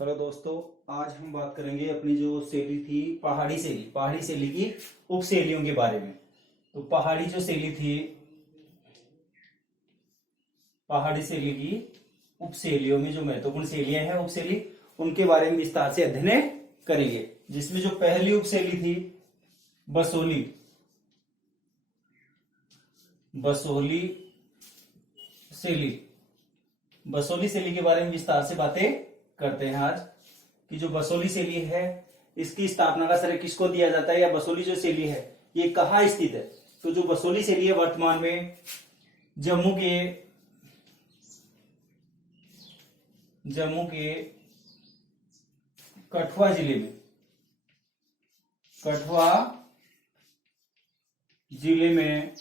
Hello दोस्तों, आज हम बात करेंगे अपनी जो शैली थी पहाड़ी शैली की उप शैलियों के बारे में। तो पहाड़ी शैली की उप शैलियों में जो महत्वपूर्ण शैलियां हैं उप शैली, उनके बारे में विस्तार से अध्ययन करेंगे। जिसमें जो पहली उप शैली थी बसोली बसोली शैली के बारे में विस्तार से बातें करते हैं आज। कि जो बसोली शैली है इसकी स्थापना का श्रेय किसको दिया जाता है, या बसोली जो शैली है ये कहाँ स्थित है। तो जो बसोली शैली है वर्तमान में जम्मू के कठुआ जिले में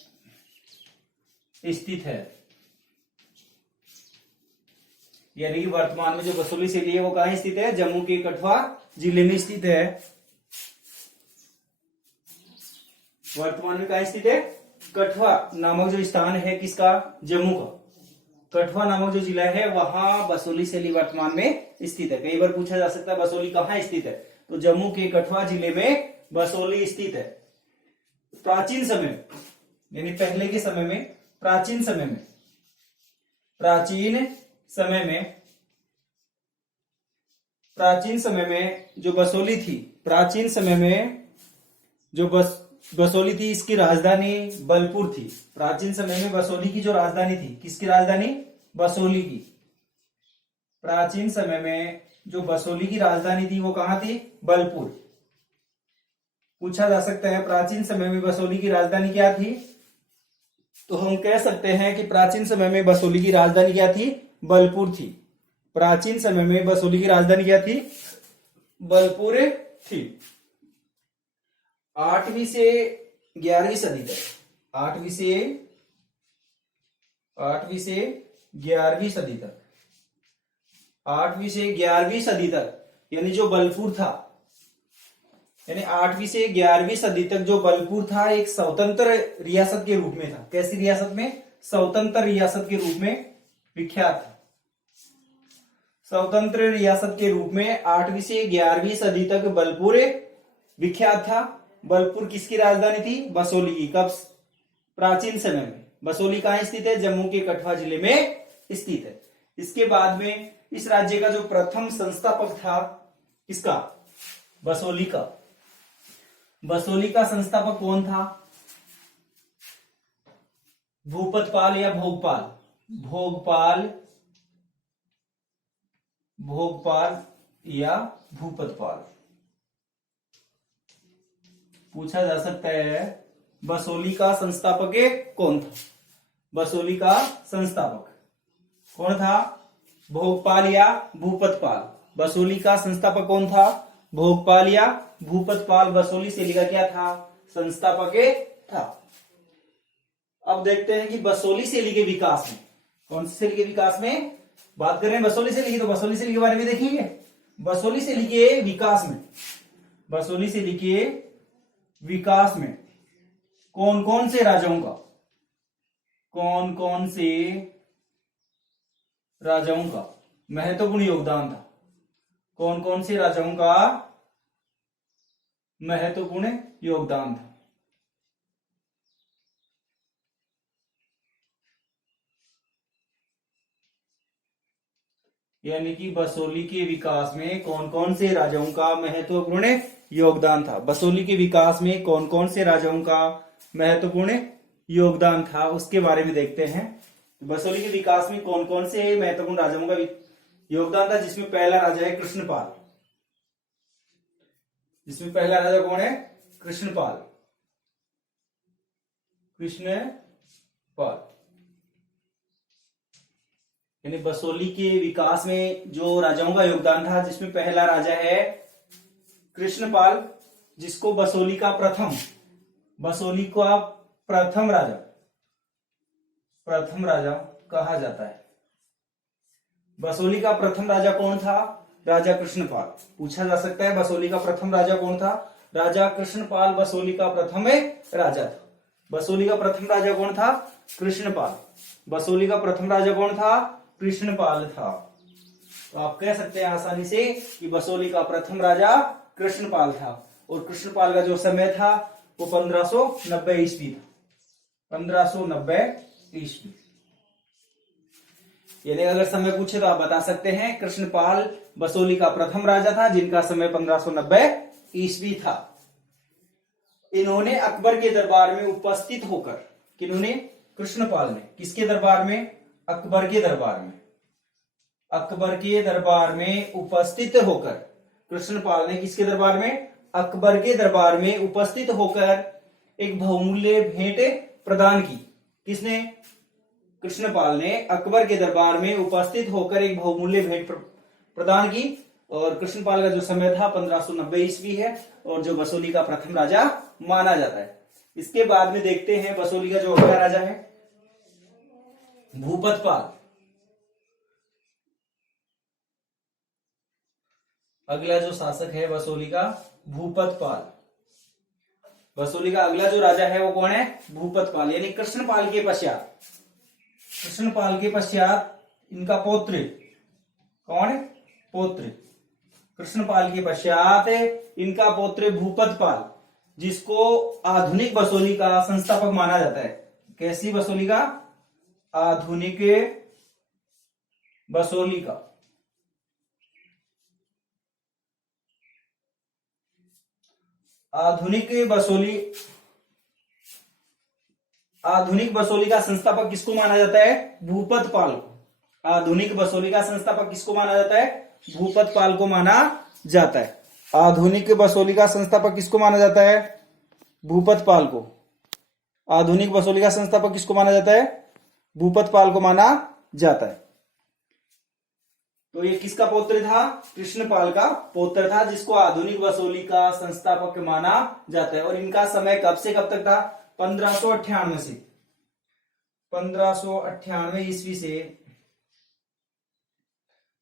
स्थित है। यानी कि वर्तमान में जो बसोली शैली है वो कहाँ स्थित है, जम्मू के कठुआ जिले में स्थित है। वर्तमान में कहाँ स्थित है, कठुआ नामक जो स्थान है किसका, जम्मू का। कठुआ नामक जो जिला है वहां बसोली शैली वर्तमान में स्थित है। कई बार पूछा जा सकता है बसोली कहाँ स्थित है, तो जम्मू के कठुआ जिले में बसोली स्थित है। प्राचीन समय यानी पहले के समय में, प्राचीन समय में जो बसोली थी, प्राचीन समय में जो बसोली थी इसकी राजधानी बलपुर थी। प्राचीन समय में बसोली की जो राजधानी थी, किसकी राजधानी, बसोली की। प्राचीन समय में जो बसोली की राजधानी थी वो कहां थी, बलपुर। पूछा जा सकता है प्राचीन समय में बसोली की राजधानी क्या थी, तो हम कह सकते हैं कि प्राचीन समय में बसोली की राजधानी क्या थी, बलपुर थी। प्राचीन समय में बसोली की राजधानी क्या थी, बलपुर थी। 8वीं से 11वीं सदी तक, 8वीं से 11वीं सदी तक, 8वीं से 11वीं सदी तक यानी जो बलपुर था, यानी 8वीं से 11वीं सदी तक जो बलपुर था एक स्वतंत्र रियासत के रूप में था। कैसी रियासत में, स्वतंत्र रियासत के रूप में विख्यात था। स्वतंत्र रियासत के रूप में 8वीं से 11वीं सदी तक बलपुर विख्यात था। बलपुर किसकी राजधानी थी, बसोली की। कब, प्राचीन समय में। बसोली कहां स्थित है, जम्मू के कठुआ जिले में स्थित है। इसके बाद में इस राज्य का जो प्रथम संस्थापक था किसका, बसोली का। बसोली का संस्थापक कौन था, भूपतपाल या भोगपाल, भोगपाल या भूपतपाल। पूछा जा सकता है बसोली का संस्थापक कौन था, बसोली का संस्थापक कौन था, भोगपाल या भूपतपाल। बसोली का संस्थापक कौन था, भोगपाल या भूपतपाल। बसोली शैली का क्या था, संस्थापक था। अब देखते हैं कि बसोली शैली के विकास में, कौन सी शैली के विकास में बात कर रहे हैं, बसोली शैली की। तो बसोली शैली के बारे में देखेंगे। बसोली शैली के विकास में, बसोली शैली के विकास में कौन कौन से राजाओं का महत्वपूर्ण योगदान था, कौन कौन से राजाओं का महत्वपूर्ण योगदान था। यानी कि बसोली के विकास में कौन कौन से राजाओं का महत्वपूर्ण योगदान था। बसोली के विकास में कौन कौन से राजाओं का महत्वपूर्ण योगदान था उसके बारे में देखते हैं। बसोली के विकास में कौन कौन से महत्वपूर्ण राजाओं का योगदान था, जिसमें पहला राजा है कृष्णपाल। जिसमें पहला राजा कौन है, कृष्णपाल। यानी बसोली के विकास में जो राजाओं का योगदान था, जिसमें पहला राजा है कृष्णपाल, जिसको बसोली का प्रथम राजा कहा जाता है। बसोली का प्रथम राजा कौन था, राजा कृष्णपाल। पूछा जा सकता है बसोली का प्रथम राजा कौन था, राजा कृष्णपाल बसोली का प्रथम राजा था। बसोली का प्रथम राजा कौन था, कृष्णपाल। बसोली का प्रथम राजा कौन था, कृष्णपाल था। तो आप कह सकते हैं आसानी से कि बसोली का प्रथम राजा कृष्णपाल था और कृष्णपाल का जो समय था वो 1590 ईस्वी था। 1590 ईस्वी। यानी अगर समय पूछे तो आप बता सकते हैं कृष्णपाल बसोली का प्रथम राजा था जिनका समय 1590 ईस्वी था। इन्होंने अकबर के दरबार में उपस्थित होकर, किन्होंने? कृष्णपाल ने। किसके दरबार में? अकबर के दरबार में। अकबर के दरबार में उपस्थित होकर, कृष्णपाल ने किसके दरबार में? अकबर के दरबार में उपस्थित होकर एक बहुमूल्य भेंट प्रदान की। किसने? कृष्णपाल ने अकबर के दरबार में उपस्थित होकर एक बहुमूल्य भेंट प्रदान की। और कृष्णपाल का जो समय था 1590 ईस्वी है और जो बसोली का प्रथम राजा माना जाता है। इसके बाद में देखते हैं बसोली का जो अगला राजा है भूपतपाल। अगला जो शासक है बसोली का भूपतपाल। बसोली का अगला जो राजा है वो कौन है? भूपतपाल। यानी कृष्णपाल के पश्चात, कृष्णपाल के पश्चात इनका पौत्र। कौन? पौत्र। कृष्णपाल के पश्चात इनका पौत्र भूपतपाल, जिसको आधुनिक बसोली का संस्थापक माना जाता है। कैसी बसोली का? आधुनिक बसोली का। आधुनिक बसोली का संस्थापक किसको माना जाता है? भूपतपाल को। आधुनिक बसोली का संस्थापक किसको माना जाता है? भूपतपाल को माना जाता है। आधुनिक बसोली का संस्थापक किसको माना जाता है? भूपतपाल को। आधुनिक बसोली का संस्थापक किसको माना जाता है? भूपतपाल को माना जाता है। तो ये किसका पौत्र था? कृष्णपाल का पौत्र था, जिसको आधुनिक बसोली का संस्थापक माना जाता है। और इनका समय कब से कब तक था? 1598 से 1598 ईस्वी से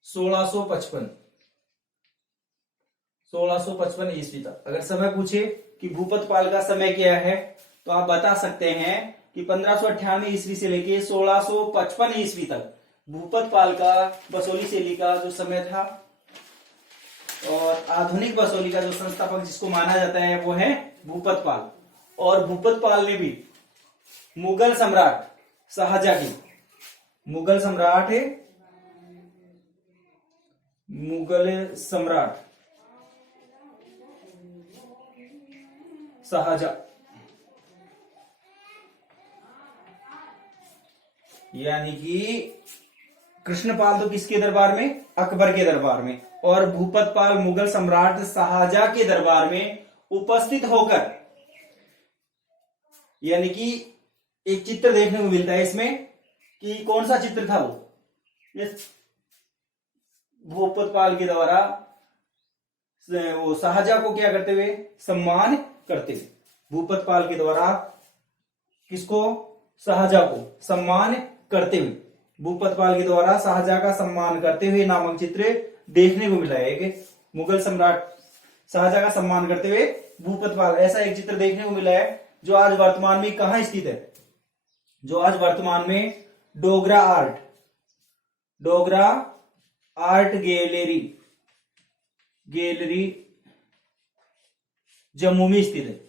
1655 ईस्वी तक। अगर समय पूछे कि भूपतपाल का समय क्या है तो आप बता सकते हैं कि 1598 ईस्वी से लेके 1655 ईस्वी तक भूपतपाल का बसोली शैली का जो समय था। और आधुनिक बसोली का जो संस्थापक जिसको माना जाता है वो है भूपतपाल। और भूपतपाल ने भी मुगल सम्राट शाहजहां की, मुगल सम्राट शाहजहां, यानी कि कृष्णपाल तो किसके दरबार में? अकबर के दरबार में। और भूपतपाल मुगल सम्राट शाहजहां के दरबार में उपस्थित होकर, यानी कि एक चित्र देखने को मिलता है इसमें कि कौन सा चित्र था वो? भूपतपाल के द्वारा वो शाहजहां को क्या करते हुए? सम्मान करते हुए। भूपतपाल के द्वारा किसको? शाहजहां को सम्मान करते हुए। भूपतपाल के द्वारा शाहजहां का सम्मान करते हुए नामक चित्र देखने को मिला है। एक मुगल सम्राट शाहजहां का सम्मान करते हुए भूपतपाल, ऐसा एक चित्र देखने को मिला है जो आज वर्तमान में कहां स्थित है? जो आज वर्तमान में डोगरा आर्ट गैलरी जम्मू में स्थित है।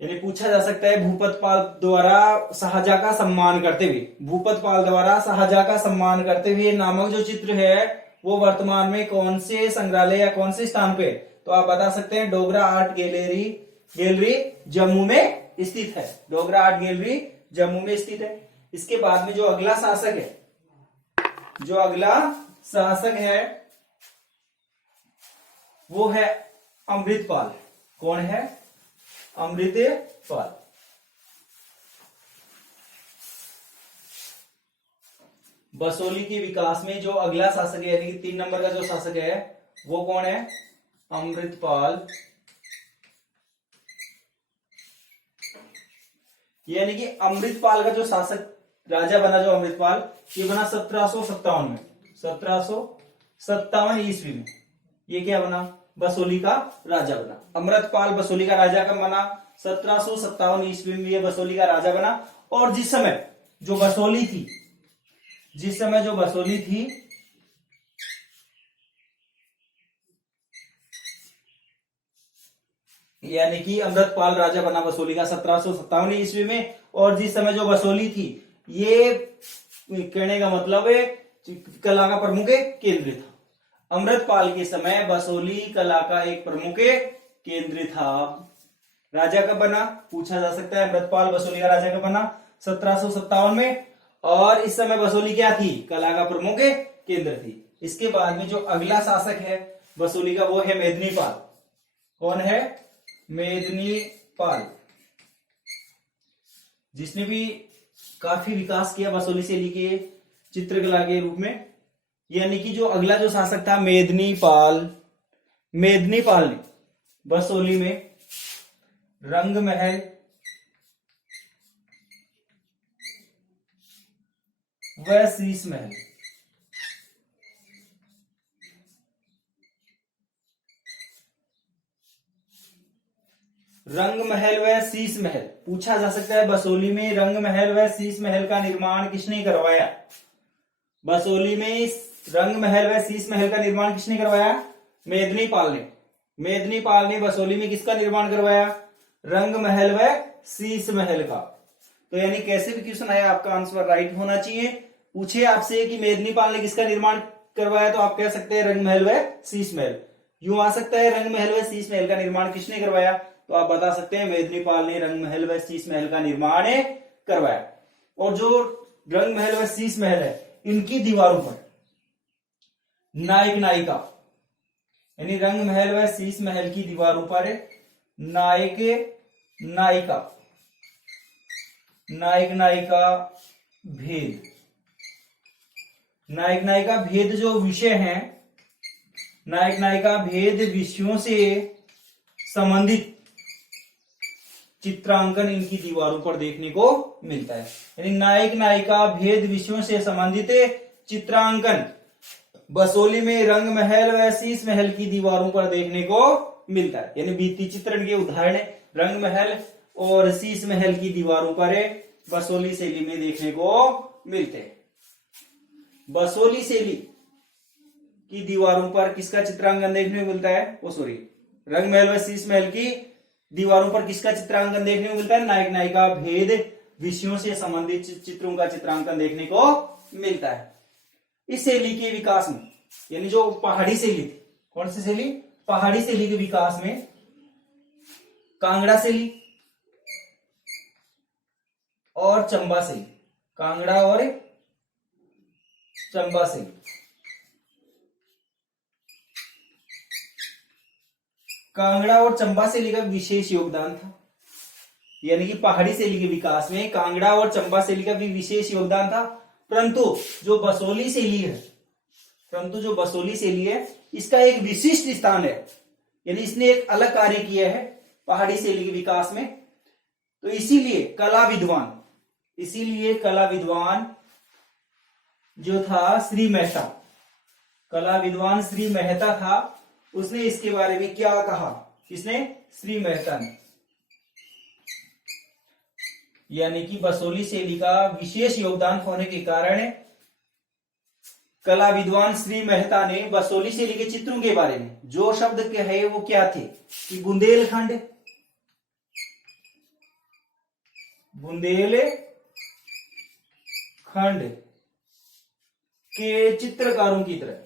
यानी पूछा जा सकता है भूपतपाल द्वारा शाहजहां का सम्मान करते हुए, भूपतपाल द्वारा शाहजहां का सम्मान करते हुए नामक जो चित्र है वो वर्तमान में कौन से संग्रहालय या कौन से स्थान पे? तो आप बता सकते हैं डोगरा आर्ट गैलरी जम्मू में स्थित है। डोगरा आर्ट गैलरी जम्मू में स्थित है। इसके बाद में जो अगला शासक है वो है अमृतपाल। कौन है? अमृतपाल। बसोली के विकास में जो अगला शासक है, यानी कि 3 नंबर का जो शासक है वो कौन है? अमृतपाल। यानी कि अमृतपाल का जो शासक राजा बना, जो अमृतपाल, ये बना 1757 में, 1757 ईस्वी में। ये क्या बना? बसोली का राजा बना। अमृतपाल बसोली का राजा कब बना? 1757 ईस्वी में ये बसोली का राजा बना। और जिस समय जो बसोली थी जिस समय जो बसोली थी यानी कि अमृतपाल राजा बना बसोली का 1757 ईस्वी में। और जिस समय जो बसोली थी ये कहने का मतलब है कला का प्रमुख केंद्र था। अमृतपाल के समय बसोली कला का एक प्रमुख केंद्र था। राजा कब बना पूछा जा सकता है। अमृतपाल बसोली का राजा कब बना 1757 में। और इस समय बसोली क्या थी कला का प्रमुख केंद्र थी। इसके बाद में जो अगला शासक है बसोली का वो है मेदिनीपाल। कौन है मेदिनीपाल, जिसने भी काफी विकास किया बसोली शैली के चित्रकला के रूप में। यानी कि जो अगला जो शासक था मेदिनीपाल, मेदिनीपाल ने बसोली में रंग महल व शीश महल रंग महल व शीश महल पूछा जा सकता है। बसोली में रंग महल व शीश महल का निर्माण किसने करवाया। बसोली में रंग महल व शीश महल का निर्माण किसने करवाया मेदिनीपाल ने। मेदिनीपाल ने बसोली में किसका निर्माण करवाया रंग महल व शीश महल का। तो यानी कैसे भी क्वेश्चन आया आपका आंसर राइट होना चाहिए। पूछे आपसे कि मेदिनीपाल ने किसका निर्माण करवाया तो आप कह सकते हैं रंग महल व शीश महल। यूं आ सकता है रंग महल व शीश महल का निर्माण किसने करवाया तो आप बता सकते हैं मेदिनीपाल ने रंग महल व शीश महल का निर्माण करवाया। और जो रंग महल व शीश महल है इनकी दीवारों पर नायक नायिका यानी रंग महल व शीश महल की दीवारों पर नायक नायिका नायक नायिका भेद नायक नायिका भेद जो विषय हैं नायक नायिका भेद विषयों से संबंधित चित्रांकन इनकी दीवारों पर देखने को मिलता है। यानी नायक नायिका भेद विषयों से संबंधित चित्रांकन बसोली में रंग महल व शीश महल की दीवारों पर देखने को मिलता है। यानी भित्ति चित्रण के उदाहरण रंग महल और शीश महल की दीवारों पर बसोली शैली में देखने को मिलते हैं। बसोली शैली की दीवारों पर किसका चित्रांकन देखने को मिलता है रंग महल व शीश महल की दीवारों पर किसका चित्रांकन देखने को मिलता है नायक नायिका भेद विषयों से संबंधित चित्रों का चित्रांकन देखने को मिलता है। इस शैली के विकास में यानी जो पहाड़ी शैली थी कौन सी शैली पहाड़ी शैली के विकास में कांगड़ा शैली और चंबा शैली कांगड़ा और चंबा शैली कांगड़ा और चंबा शैली का विशेष योगदान था। यानी कि पहाड़ी शैली के विकास में कांगड़ा और चंबा शैली का भी विशेष योगदान था। परंतु जो बसोली शैली है इसका एक विशिष्ट स्थान है। यानी इसने एक अलग कार्य किया है पहाड़ी शैली के विकास में। तो इसीलिए कला विद्वान जो था श्री मेहता कला विद्वान श्री मेहता था उसने इसके बारे में क्या कहा किसने श्री मेहता ने। यानी कि बसोली शैली का विशेष योगदान होने के कारण कला विद्वान श्री मेहता ने बसोली शैली के चित्रों के बारे में जो शब्द कहे वो क्या थे कि बुंदेलखंड के चित्रकारों की तरह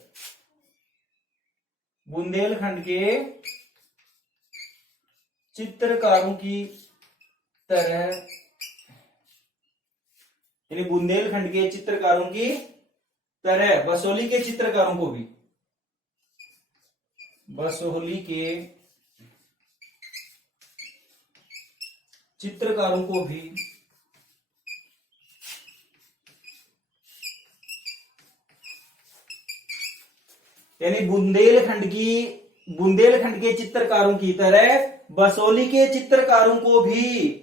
बुंदेलखंड के चित्रकारों की तरह यानी बुंदेलखंड के चित्रकारों की तरह बसोली के चित्रकारों को भी यानी बुंदेलखंड के चित्रकारों की तरह बसोली के चित्रकारों को भी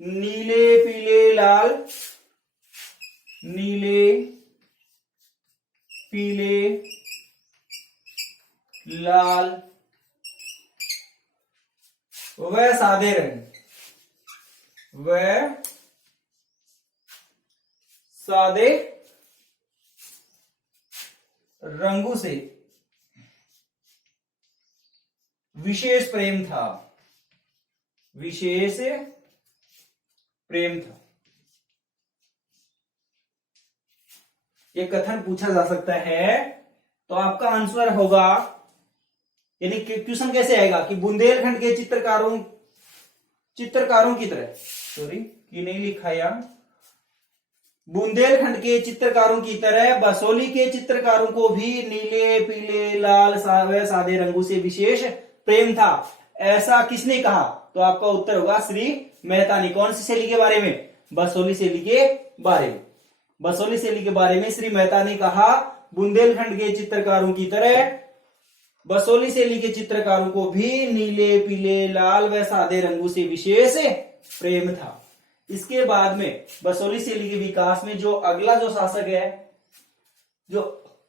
नीले पीले लाल व सादे रंगों से विशेष प्रेम था, विशेष प्रेम था। ये कथन पूछा जा सकता है, तो आपका आंसर होगा, यानी क्वेश्चन कैसे आएगा कि बुंदेलखंड के चित्रकारों की तरह, सॉरी ये नहीं लिखा यार, बुंदेलखंड के चित्रकारों की तरह बसोली के चित्रकारों को भी नीले पीले लाल सादे रंगों से विशेष प्रेम था। ऐसा किसने कहा? तो आपका उत्तर होगा श्री मेहता ने। कौन सी शैली के बारे में? बसोली शैली के बारे में। बसोली शैली के बारे में श्री मेहता ने कहा बुंदेलखंड के चित्रकारों की तरह बसोली शैली के चित्रकारों को भी नीले पीले लाल व सादे रंगों से विशेष प्रेम था। इसके बाद में बसोली शैली के विकास में जो अगला जो शासक है, जो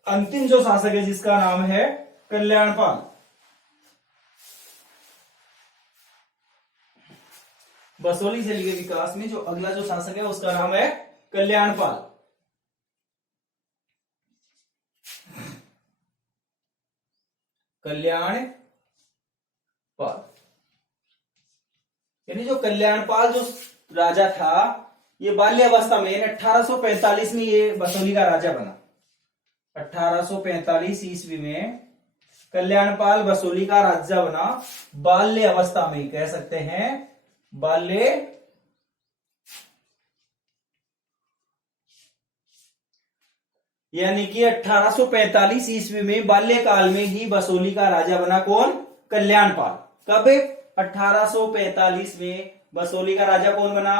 अंतिम जो शासक है, जिसका नाम है कल्याणपाल। बसोली शैली के विकास में जो अगला जो शासक है उसका नाम है कल्याणपाल। कल्याणपाल, यानी जो कल्याणपाल जो राजा था, ये बाल्यावस्था में, यानी 1845 में ये बसोली का राजा बना। 1845 ईस्वी में कल्याणपाल बसोली का राजा बना, बाल्य अवस्था में, कह सकते हैं बाल्य यानी कि 1845 ईस्वी में बाल्यकाल में ही बसोली का राजा बना। कौन? कल्याणपाल। कब? 1845 में बसोली का राजा कौन बना?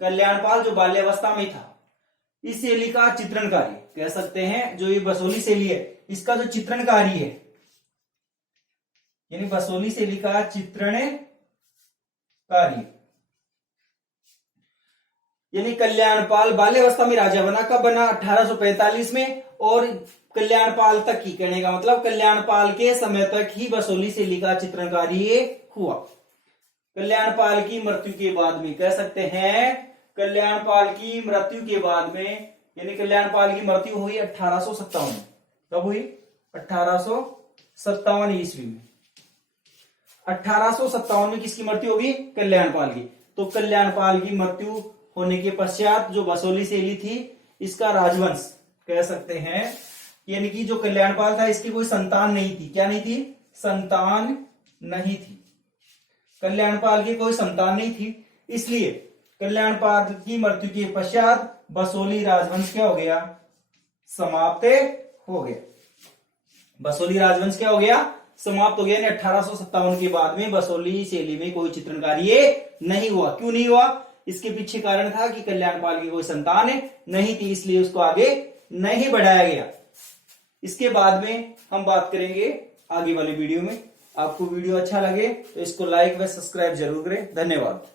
कल्याणपाल, जो बाल्यावस्था में था। इस शैली का चित्रणकारी, कह सकते हैं जो ये बसोली शैली है, इसका जो चित्रणकारी है, यानी बसोली शैली का चित्रणकारी, यानी कल्याणपाल बाल्यावस्था में राजा बना। कब बना? 1845 में। और कल्याणपाल तक ही, कहने का मतलब कल्याणपाल के समय तक ही बसोली शैली का चित्रणकारी हुआ। कल्याणपाल की मृत्यु के बाद में, कह सकते हैं कल्याणपाल की मृत्यु के बाद में, यानी कल्याणपाल की मृत्यु हुई 1857। कब हुई? 1857 ईस्वी में। 1857 में किसकी मृत्यु होगी? कल्याणपाल की। तो कल्याणपाल की मृत्यु होने के पश्चात जो बसोली शैली थी, इसका राजवंश, कह सकते हैं, यानी कि जो कल्याणपाल था इसकी कोई संतान नहीं थी। क्या नहीं थी? संतान नहीं थी। कल्याणपाल की कोई संतान नहीं थी, इसलिए कल्याणपाल की मृत्यु के पश्चात बसोली राजवंश क्या हो गया? समाप्त हो गया। बसोली राजवंश क्या हो गया? समाप्त हो गया। 1857 के बाद में बसोली शैली में कोई चित्रणकारी नहीं हुआ। क्यों नहीं हुआ? इसके पीछे कारण था कि कल्याणपाल की कोई संतान नहीं थी, इसलिए उसको आगे नहीं बढ़ाया गया। इसके बाद में हम बात करेंगे आगे वाले वीडियो में। आपको वीडियो अच्छा लगे तो इसको लाइक व सब्सक्राइब जरूर करें। धन्यवाद।